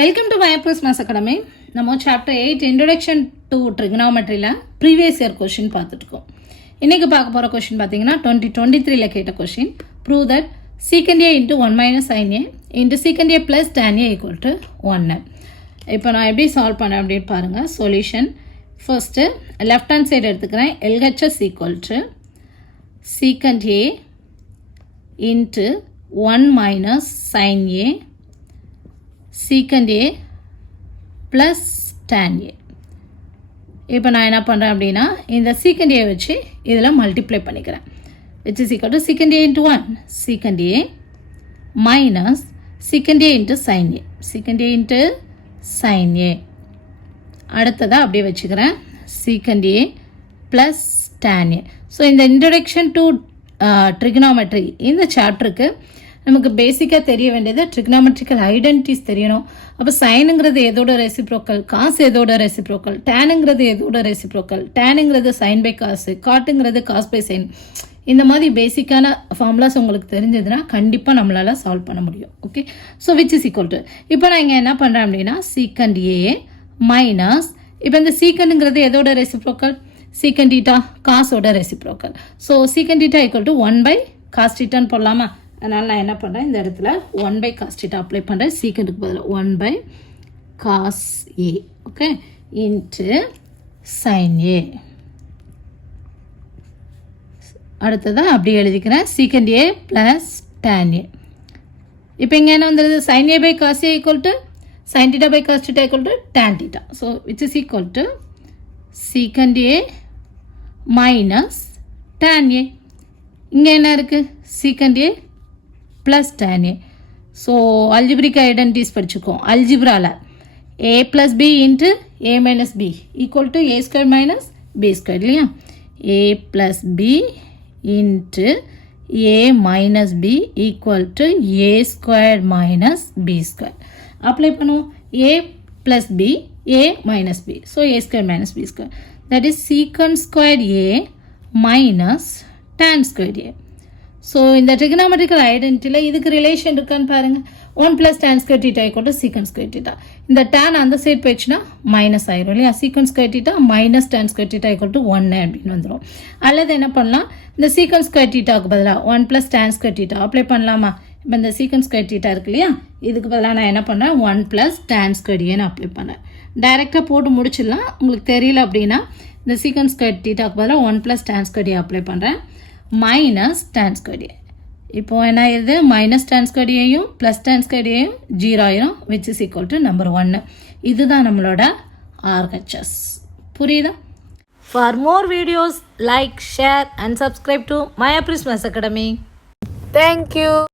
Welcome to Mayapur's Maths Academy. நம்ம chapter 8 introduction to trigonometryல previous year question பார்த்துட்டுருக்கோம். இன்னைக்கு பார்க்க போகிற question பார்த்தீங்கன்னா 2023ல கேட்ட question. Prove that secant a into 1 minus sin a into secant a plus tan a equal to 1. இப்போ நான் எப்படி solve பண்ண அப்படின்னு பாருங்கள். Solution first left hand side எடுத்துக்கிறேன். LHS equal to secant a into 1 minus sin a secant a plus tan a. இப்போ நான் என்ன பண்ணுறேன் அப்படின்னா இந்த secant a வச்சு இதில் மல்டிப்ளை பண்ணிக்கிறேன். which is equal to secant a into 1 secant a minus secant a into sin a secant a into sin a. அடுத்ததாக அப்படியே வச்சுக்கிறேன் secant a plus tan a. So இந்த introduction to trigonometry இந்த சாப்டருக்கு நமக்கு பேசிக்காக தெரிய வேண்டியது ட்ரிக்னாமெட்ரிக்கல் ஐடென்டிட்டிஸ் தெரியணும். அப்போ சைனுங்கிறது எதோட ரெசிப்ரோக்கல், காசு எதோட ரெசிப்ரோக்கல், டேனுங்கிறது எதோட ரெசிப்ரோக்கல், டேனுங்கிறது சைன் பை காசு, காட்டுங்கிறது காஸ் பை சைன். இந்த மாதிரி பேசிக்கான ஃபார்முலாஸ் உங்களுக்கு தெரிஞ்சதுன்னா கண்டிப்பாக நம்மளால் சால்வ் பண்ண முடியும். Okay, so which is equal to இப்போ நான் இங்கே என்ன பண்ணுறேன் அப்படின்னா secant a மைனஸ் இப்போ இந்த சீக்கண்டுங்கிறது எதோட ரெசிப்ரோக்கல், secant theta காசோட reciprocal. So secant theta equal to 1 by cos தீட்டான்னு போடலாமா? அதனால் நான் என்ன பண்ணுறேன், இந்த இடத்துல 1 பை காஸ் தீட்டா அப்ளை பண்ணுறேன். சீக்கண்டுக்கு பதில் 1 by cos A okay into sine A. அடுத்ததாக அப்படி எழுதிக்கிறேன் secant a plus tan a. இப்போ இங்கே என்ன வந்துடுது, sin a by cos A equal to sin theta by cos theta equal to tan theta. So which is equal to secant a minus tan a. இங்கே என்ன இருக்குது, secant a plus tan a. So algebraic identities படிச்சுக்கோம். அல்ஜிப்ராவில் a plus b into a minus b equal to a square minus b square இல்லையா? a plus b into a minus b equal to a square minus b square. Apply பண்ணுவோம். a plus b a minus b. So a square minus b square. that is secant squared a minus tan squared a. So இந்த trigonometrical ஐடென்டிட்டியில் இதுக்கு relation இருக்கான்னு பாருங்கள். 1 plus tan square theta equal to secant square theta. இந்த tan அந்த side போயிடுச்சுன்னா minus ஆயிரும் இல்லையா? secant square theta minus tan square theta equal to 1 அப்படின்னு வந்துடும். அல்லது என்ன பண்ணலாம், இந்த secant square thetaக்கு பதிலாக 1 plus tan square theta apply பண்ணலாமா? இப்போ இந்த secant square theta இருக்கு இல்லையா, இதுக்கு பதிலாக நான் என்ன பண்ணுறேன், 1 ப்ளஸ் tan square ஏன்னு அப்ளை பண்ணேன். டைரெக்டாக போட்டு முடிச்சிடலாம். உங்களுக்கு தெரியல அப்படின்னா இந்த secant square thetaக்கு பதிலாக 1 ப்ளஸ் tan square அப்ளை பண்ணுறேன். Minus tan square a. இப்போ என்ன ஆயிடுது, மைனஸ் tan square a-யும் ப்ளஸ் tan square a-யும் 0 ஆயிரும், which is equal to number 1. இதுதான் நம்மளோட RHS. புரியுதா? For more videos, like, share and subscribe to Mayapur's Maths Academy. Thank you.